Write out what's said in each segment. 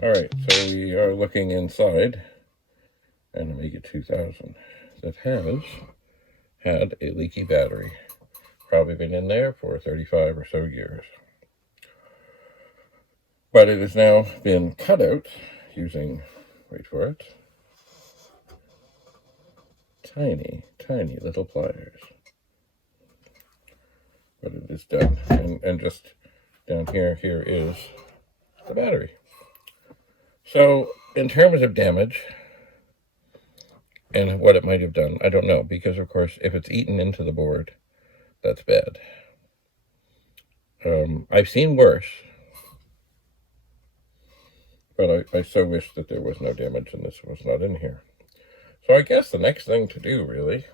Alright, so we are looking inside an Amiga 2000 that has had a leaky battery. Probably been in there for 35 or so years. But it has now been cut out using, wait for it, tiny, tiny little pliers. But it is done. And just down here is the battery. So, in terms of damage and what it might have done, I don't know, because of course, if it's eaten into the board, that's bad. I've seen worse, but I so wish that there was no damage and this was not in here. So I guess the next thing to do, really,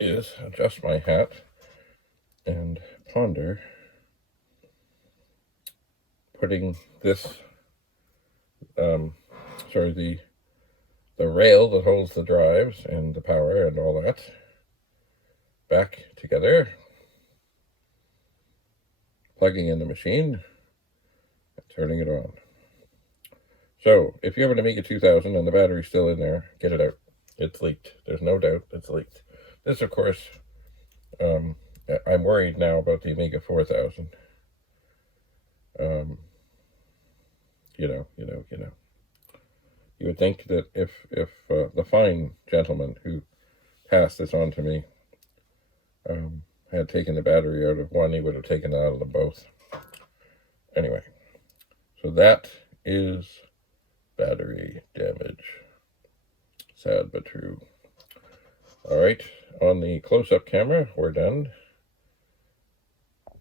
is adjust my hat and ponder putting this, the rail that holds the drives and the power and all that back together, plugging in the machine, and turning it on. So, if you have an Amiga 2000 and the battery's still in there, get it out. It's leaked. There's no doubt it's leaked. This, of course, I'm worried now about the Amiga 4000. You would think that if the fine gentleman who passed this on to me had taken the battery out of one, he would have taken it out of them both. Anyway, so that is battery damage. Sad but true. All right, on the close-up camera, we're done.